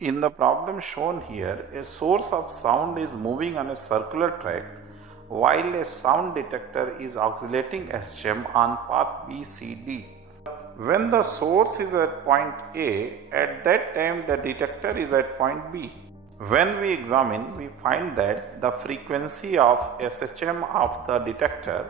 In the problem shown here, a source of sound is moving on a circular track while a sound detector is oscillating SHM on path BCD. When the source is at point A, at that time the detector is at point B. When we examine, we find that the frequency of SHM of the detector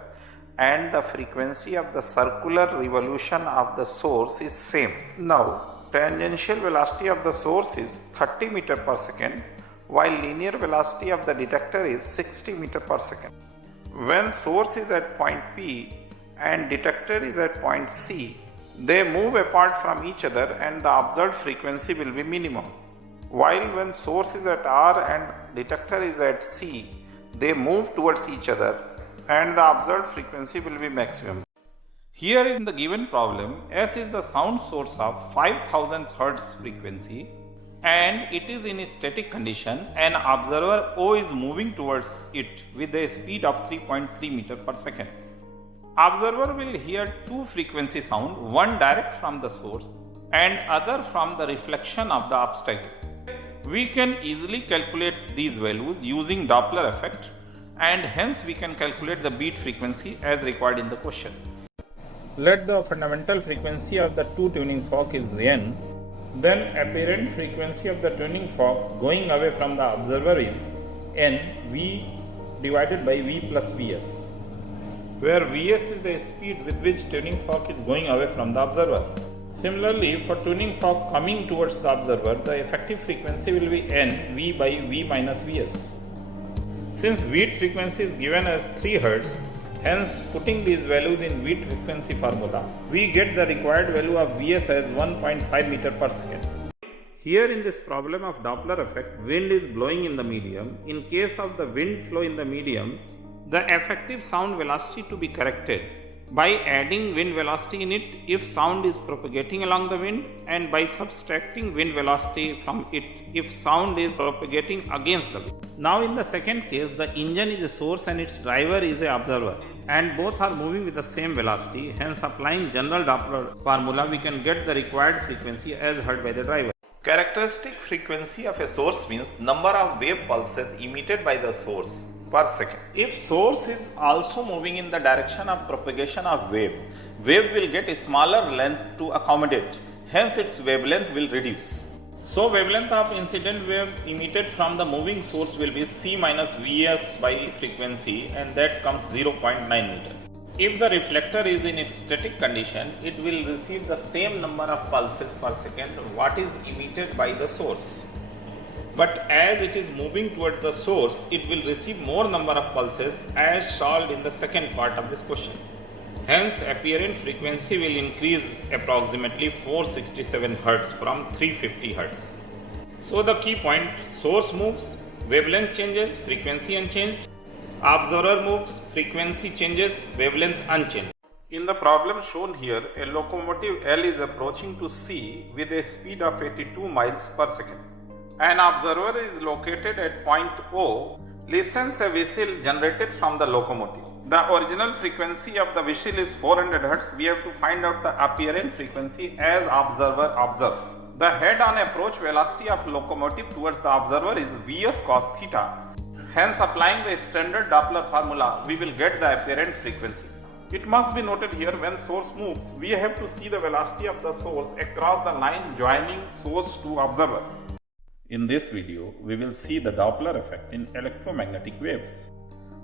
and the frequency of the circular revolution of the source is same. Now, tangential velocity of the source is 30 meter per second, while linear velocity of the detector is 60 meter per second. When source is at point P and detector is at point C, they move apart from each other and the observed frequency will be minimum. While when source is at R and detector is at C, they move towards each other and the observed frequency will be maximum. Here in the given problem, S is the sound source of 5000 Hz frequency and it is in a static condition and observer O is moving towards it with a speed of 3.3 meter per second. Observer will hear two frequency sound, one direct from the source and other from the reflection of the obstacle. We can easily calculate these values using Doppler effect and hence we can calculate the beat frequency as required in the question. Let the fundamental frequency of the two tuning fork is N, then apparent frequency of the tuning fork going away from the observer is N V divided by V plus Vs, where Vs is the speed with which tuning fork is going away from the observer. Similarly, for tuning fork coming towards the observer, the effective frequency will be N V by V minus Vs. Since beat frequency is given as 3 Hz, hence putting these values in beat frequency formula, we get the required value of Vs as 1.5 meter per second. Here in this problem of Doppler effect, wind is blowing in the medium. In case of the wind flow in the medium, the effective sound velocity to be corrected by adding wind velocity in it if sound is propagating along the wind and by subtracting wind velocity from it if sound is propagating against the wind. Now in the second case, the engine is a source and its driver is a observer and both are moving with the same velocity, hence applying general Doppler formula we can get the required frequency as heard by the driver. Characteristic frequency of a source means number of wave pulses emitted by the source per second. If source is also moving in the direction of propagation of wave will get a smaller length to accommodate, hence its wavelength will reduce. So wavelength of incident wave emitted from the moving source will be C minus Vs by frequency and that comes 0.9 meter. If the reflector is in its static condition, it will receive the same number of pulses per second what is emitted by the source. But as it is moving toward the source, it will receive more number of pulses as solved in the second part of this question. Hence, apparent frequency will increase approximately 467 Hz from 350 Hz. So the key point, source moves, wavelength changes, frequency unchanged. Observer moves, frequency changes, wavelength unchanged. In the problem shown here, a locomotive L is approaching to C with a speed of 82 miles per second. An observer is located at point O, listens a whistle generated from the locomotive. The original frequency of the whistle is 400 Hz. We have to find out the apparent frequency as observer observes. The head-on approach velocity of locomotive towards the observer is Vs cos theta. Hence, applying the standard Doppler formula, we will get the apparent frequency. It must be noted here, when source moves, we have to see the velocity of the source across the line joining source to observer. In this video, we will see the Doppler effect in electromagnetic waves.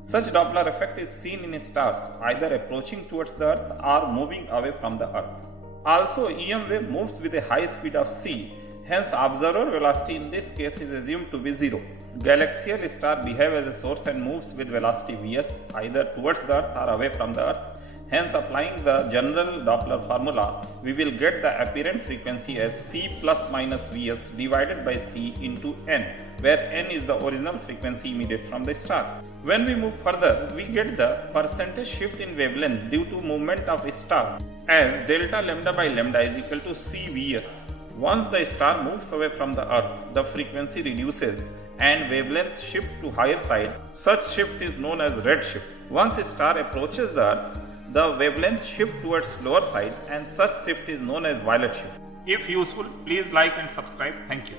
Such Doppler effect is seen in stars either approaching towards the Earth or moving away from the Earth. Also, EM wave moves with a high speed of c, hence observer velocity in this case is assumed to be 0. Galaxial star behave as a source and moves with velocity Vs either towards the Earth or away from the Earth. Hence, applying the general Doppler formula, we will get the apparent frequency as C plus minus Vs divided by C into N, where N is the original frequency emitted from the star. When we move further, we get the percentage shift in wavelength due to movement of a star as delta lambda by lambda is equal to CVS. Once the star moves away from the Earth, the frequency reduces and wavelength shift to higher side. Such shift is known as red shift. Once a star approaches the Earth, the wavelength shift towards lower side and such shift is known as violet shift. If useful, please like and subscribe. Thank you.